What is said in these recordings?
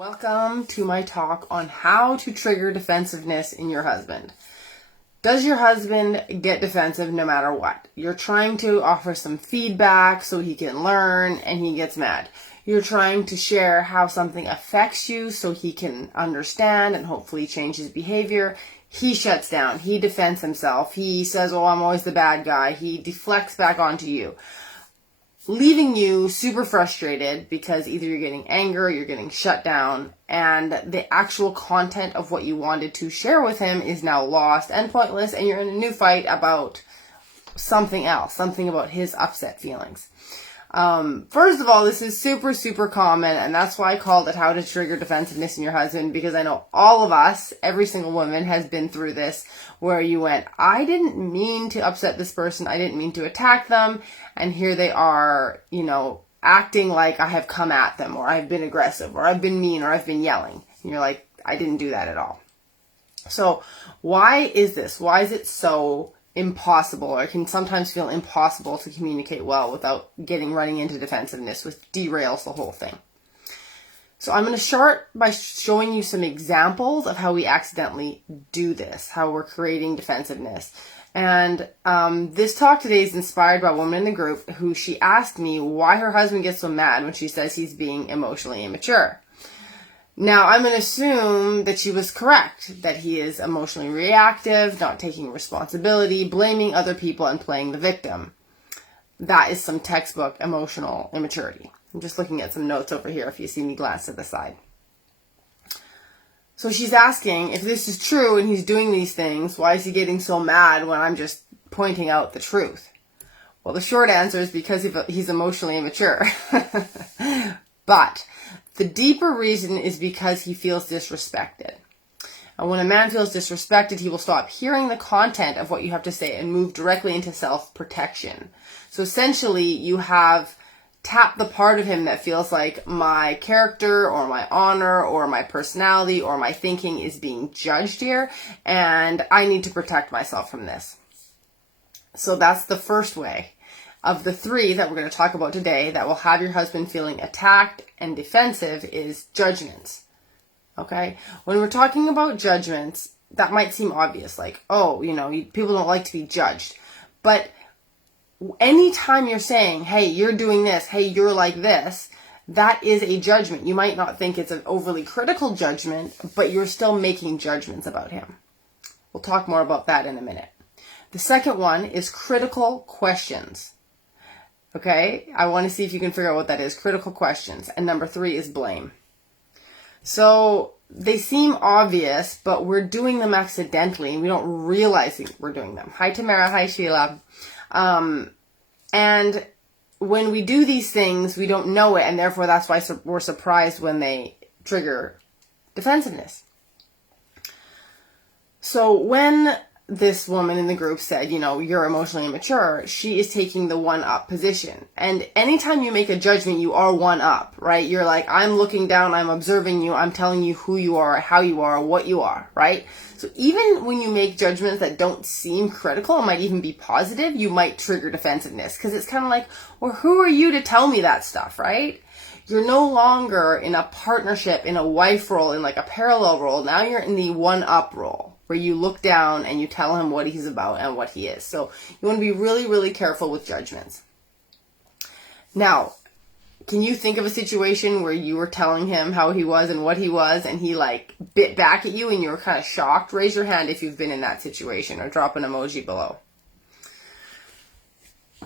Welcome to my talk on how to trigger defensiveness in your husband. Does your husband get defensive no matter what? You're trying to offer some feedback so he can learn and he gets mad. You're trying to share how something affects you so he can understand and hopefully change his behavior. He shuts down. He defends himself. He says, oh, I'm always the bad guy. He deflects back onto you, leaving you super frustrated because either you're getting anger, you're getting shut down, and the actual content of what you wanted to share with him is now lost and pointless, and you're in a new fight about something else, something about his upset feelings. First of all, this is super, super common, and that's why I called it How to Trigger Defensiveness in Your Husband, because I know all of us, every single woman has been through this, where you went, I didn't mean to upset this person, I didn't mean to attack them, and here they are, acting like I have come at them, or I've been aggressive, or I've been mean, or I've been yelling. And you're like, I didn't do that at all. So why is this? Why is it so impossible, or it can sometimes feel impossible to communicate well without running into defensiveness, which derails the whole thing? So I'm going to start by showing you some examples of how we accidentally do this, how we're creating defensiveness. And this talk today is inspired by a woman in the group who she asked me why her husband gets so mad when she says he's being emotionally immature. Now, I'm going to assume that she was correct, that he is emotionally reactive, not taking responsibility, blaming other people, and playing the victim. That is some textbook emotional immaturity. I'm just looking at some notes over here if you see me glance to the side. So she's asking, if this is true and he's doing these things, why is he getting so mad when I'm just pointing out the truth? Well, the short answer is because he's emotionally immature. But the deeper reason is because he feels disrespected. And when a man feels disrespected, he will stop hearing the content of what you have to say and move directly into self-protection. So essentially, you have tapped the part of him that feels like my character or my honor or my personality or my thinking is being judged here, and I need to protect myself from this. So that's the first way of the three that we're going to talk about today that will have your husband feeling attacked and defensive is judgments. Okay? When we're talking about judgments, that might seem obvious, like, people don't like to be judged. But anytime you're saying, hey, you're doing this, hey, you're like this, that is a judgment. You might not think it's an overly critical judgment, but you're still making judgments about him. We'll talk more about that in a minute. The second one is critical questions. Okay, I want to see if you can figure out what that is. Critical questions. And number 3 is blame. So they seem obvious, but we're doing them accidentally and we don't realize we're doing them. Hi, Tamara. Hi, Sheila. And when we do these things, we don't know it. And therefore, that's why we're surprised when they trigger defensiveness. So when this woman in the group said, you're emotionally immature, she is taking the one-up position. And anytime you make a judgment, you are one-up, right? You're like, I'm looking down, I'm observing you, I'm telling you who you are, how you are, what you are, right? So even when you make judgments that don't seem critical, it might even be positive, you might trigger defensiveness. Because it's kind of like, well, who are you to tell me that stuff, right? You're no longer in a partnership, in a wife role, in like a parallel role. Now you're in the one-up role, where you look down and you tell him what he's about and what he is. So you want to be really, really careful with judgments. Now, can you think of a situation where you were telling him how he was and what he was, and he bit back at you and you were kind of shocked? Raise your hand if you've been in that situation, or drop an emoji below.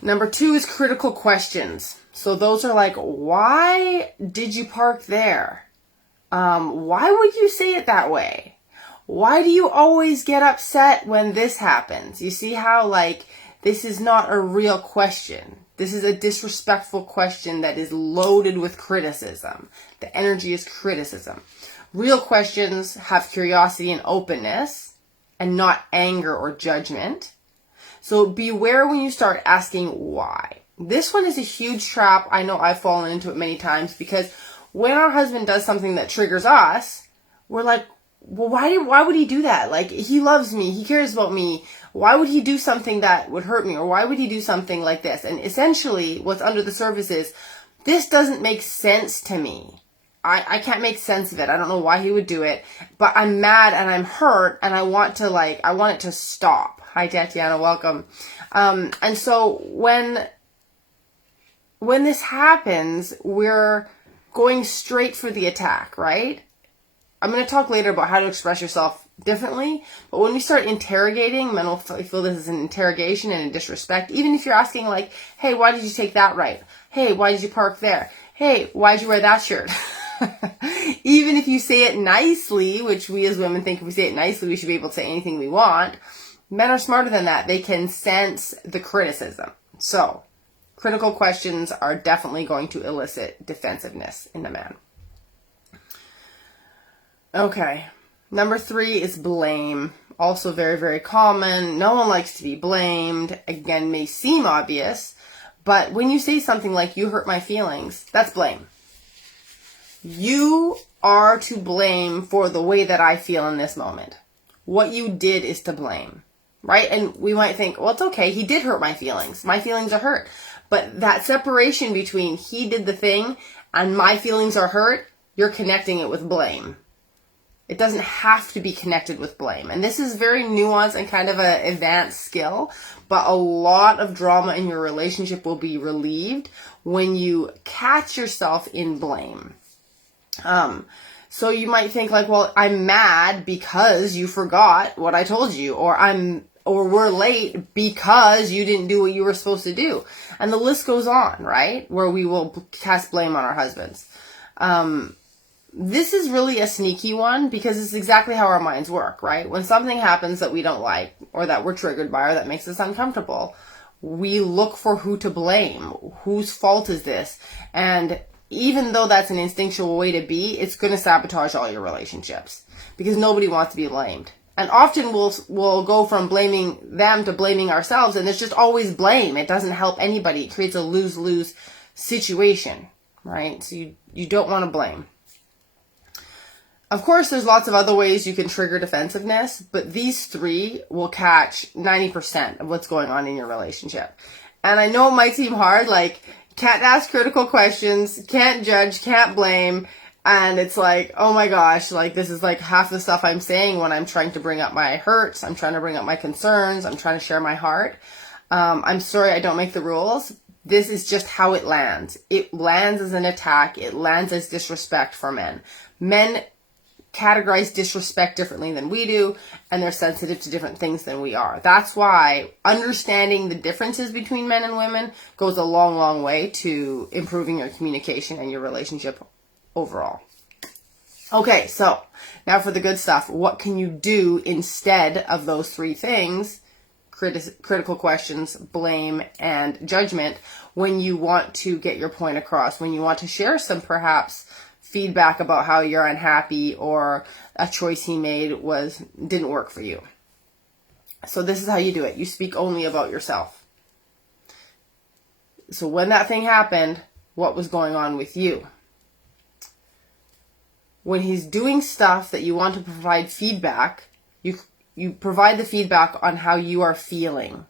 Number 2 is critical questions. So those are like, why did you park there? Why would you say it that way? Why do you always get upset when this happens? You see how, this is not a real question. This is a disrespectful question that is loaded with criticism. The energy is criticism. Real questions have curiosity and openness, and not anger or judgment. So beware when you start asking why. This one is a huge trap. I know I've fallen into it many times, because when our husband does something that triggers us, we're like, well, why would he do that? He loves me. He cares about me. Why would he do something that would hurt me? Or why would he do something like this? And essentially what's under the surface is, this doesn't make sense to me. I can't make sense of it. I don't know why he would do it, but I'm mad and I'm hurt and I want it to stop. Hi, Tatiana, welcome. And so when this happens, we're going straight for the attack, right? I'm going to talk later about how to express yourself differently, but when we start interrogating, men will feel this is an interrogation and a disrespect. Even if you're asking like, hey, why did you take that right? Hey, why did you park there? Hey, why did you wear that shirt? Even if you say it nicely, which we as women think if we say it nicely, we should be able to say anything we want. Men are smarter than that. They can sense the criticism. So, critical questions are definitely going to elicit defensiveness in the man. Okay. Number 3 is blame. Also very, very common. No one likes to be blamed. Again, may seem obvious, but when you say something like, you hurt my feelings, that's blame. You are to blame for the way that I feel in this moment. What you did is to blame, right? And we might think, well, it's okay. He did hurt my feelings. My feelings are hurt. But that separation between he did the thing and my feelings are hurt, you're connecting it with blame. It doesn't have to be connected with blame. And this is very nuanced and kind of an advanced skill, but a lot of drama in your relationship will be relieved when you catch yourself in blame. So you might think like, well, I'm mad because you forgot what I told you, or we're late because you didn't do what you were supposed to do. And the list goes on, right? Where we will cast blame on our husbands. This is really a sneaky one because it's exactly how our minds work, right? When something happens that we don't like or that we're triggered by or that makes us uncomfortable, we look for who to blame. Whose fault is this? And even though that's an instinctual way to be, it's going to sabotage all your relationships because nobody wants to be blamed. And often we'll go from blaming them to blaming ourselves, and there's just always blame. It doesn't help anybody. It creates a lose-lose situation, right? So you don't want to blame. Of course, there's lots of other ways you can trigger defensiveness, but these 3 will catch 90% of what's going on in your relationship. And I know it might seem hard, like, can't ask critical questions, can't judge, can't blame, and it's like, oh my gosh, like, this is like half the stuff I'm saying when I'm trying to bring up my hurts, I'm trying to bring up my concerns, I'm trying to share my heart. I'm sorry I don't make the rules. This is just how it lands. It lands as an attack. It lands as disrespect for men. Men categorize disrespect differently than we do, and they're sensitive to different things than we are. That's why understanding the differences between men and women goes a long, long way to improving your communication and your relationship overall. Okay, so now for the good stuff. What can you do instead of those 3 things? Critical questions, blame, and judgment when you want to get your point across, when you want to share some perhaps feedback about how you're unhappy or a choice he made didn't work for you. So this is how you do it. You speak only about yourself. So when that thing happened, what was going on with you? When he's doing stuff that you want to provide feedback, you provide the feedback on how you are feeling.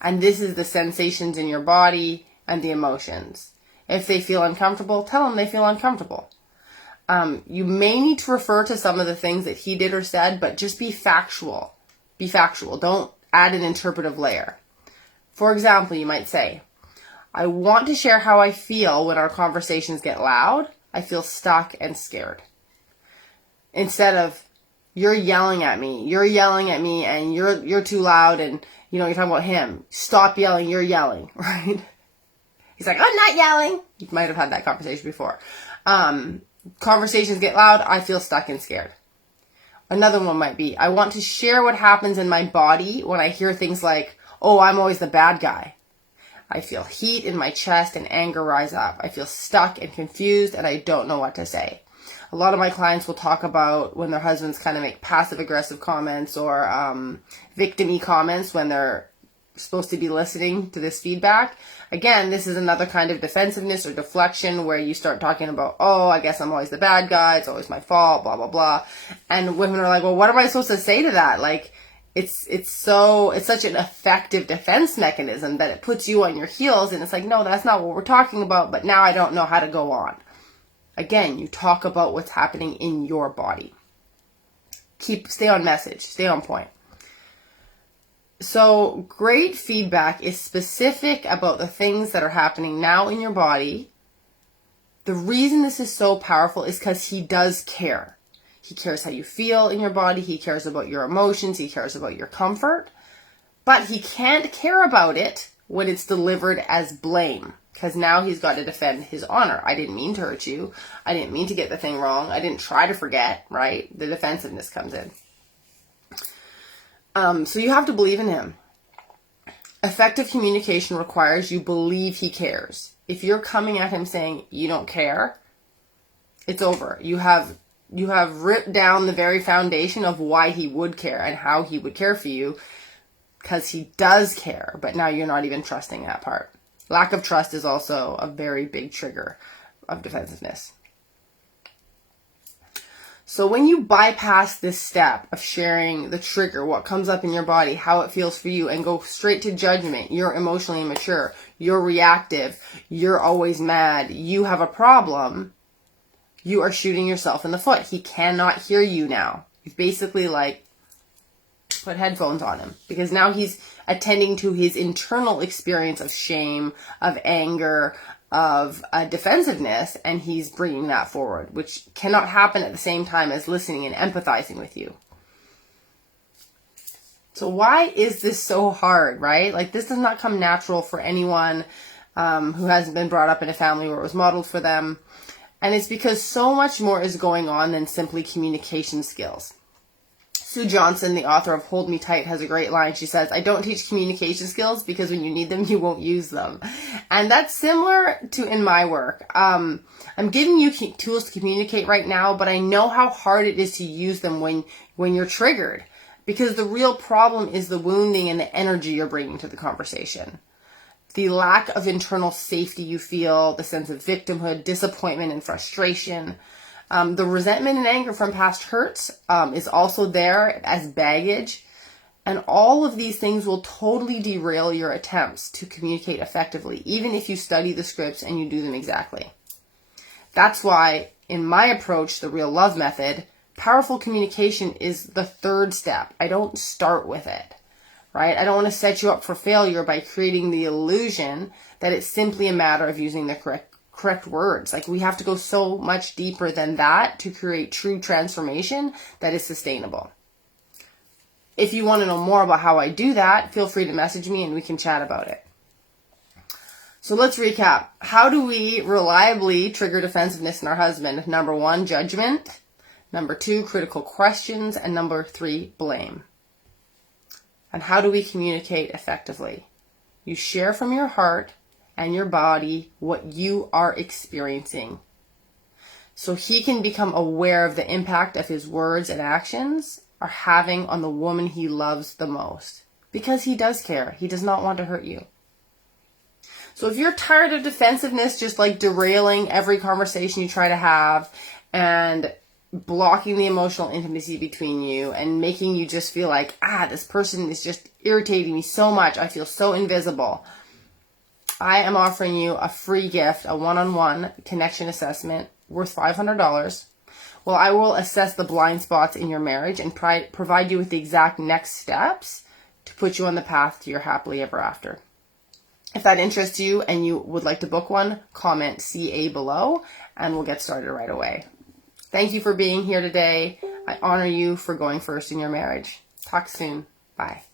And this is the sensations in your body and the emotions. If they feel uncomfortable, tell them they feel uncomfortable. You may need to refer to some of the things that he did or said, but just be factual. Be factual. Don't add an interpretive layer. For example, you might say, I want to share how I feel when our conversations get loud. I feel stuck and scared. Instead of, you're yelling at me and you're too loud and, you're talking about him. Stop yelling, you're yelling, right? He's like, I'm not yelling. You might have had that conversation before. Conversations get loud, I feel stuck and scared. Another one might be, I want to share what happens in my body when I hear things like, oh, I'm always the bad guy. I feel heat in my chest and anger rise up. I feel stuck and confused and I don't know what to say. A lot of my clients will talk about when their husbands kind of make passive-aggressive comments or victim-y comments when they're supposed to be listening to this feedback. Again, this is another kind of defensiveness or deflection where you start talking about, oh, I guess I'm always the bad guy. It's always my fault, blah, blah, blah. And women are like, well, what am I supposed to say to that? Like, it's such an effective defense mechanism that it puts you on your heels. And it's like, no, that's not what we're talking about. But now I don't know how to go on. Again, you talk about what's happening in your body. Stay on message, stay on point. So great feedback is specific about the things that are happening now in your body. The reason this is so powerful is because he does care. He cares how you feel in your body. He cares about your emotions. He cares about your comfort. But he can't care about it when it's delivered as blame, because now he's got to defend his honor. I didn't mean to hurt you. I didn't mean to get the thing wrong. I didn't try to forget, right? The defensiveness comes in. So you have to believe in him. Effective communication requires you believe he cares. If you're coming at him saying you don't care, it's over. You have ripped down the very foundation of why he would care and how he would care for you, because he does care, but now you're not even trusting that part. Lack of trust is also a very big trigger of defensiveness. So when you bypass this step of sharing the trigger, what comes up in your body, how it feels for you, and go straight to judgment, you're emotionally immature, you're reactive, you're always mad, you have a problem, you are shooting yourself in the foot. He cannot hear you now. You've basically put headphones on him, because now he's attending to his internal experience of shame, of anger, of defensiveness, and he's bringing that forward, which cannot happen at the same time as listening and empathizing with you. So why is this so hard, right? This does not come natural for anyone who hasn't been brought up in a family where it was modeled for them. And it's because so much more is going on than simply communication skills. Sue Johnson, the author of Hold Me Tight, has a great line. She says, "I don't teach communication skills because when you need them, you won't use them." And that's similar to in my work. I'm giving you tools to communicate right now, but I know how hard it is to use them when you're triggered, because the real problem is the wounding and the energy you're bringing to the conversation. The lack of internal safety you feel, the sense of victimhood, disappointment, and frustration. The resentment and anger from past hurts is also there as baggage. And all of these things will totally derail your attempts to communicate effectively, even if you study the scripts and you do them exactly. That's why, in my approach, the Real Love Method, powerful communication is the third step. I don't start with it, right? I don't want to set you up for failure by creating the illusion that it's simply a matter of using the correct words. We have to go so much deeper than that to create true transformation that is sustainable. If you want to know more about how I do that, feel free to message me and we can chat about it. So let's recap. How do we reliably trigger defensiveness in our husband? Number 1, judgment. Number 2, critical questions. And number 3, blame. And how do we communicate effectively? You share from your heart and your body what you are experiencing, so he can become aware of the impact of his words and actions are having on the woman he loves the most, because he does care. He does not want to hurt you. So if you're tired of defensiveness just derailing every conversation you try to have and blocking the emotional intimacy between you and making you just feel like, this person is just irritating me so much, I feel so invisible, I am offering you a free gift, a one-on-one connection assessment worth $500. Well, I will assess the blind spots in your marriage and provide you with the exact next steps to put you on the path to your happily ever after. If that interests you and you would like to book one, comment CA below and we'll get started right away. Thank you for being here today. I honor you for going first in your marriage. Talk soon. Bye.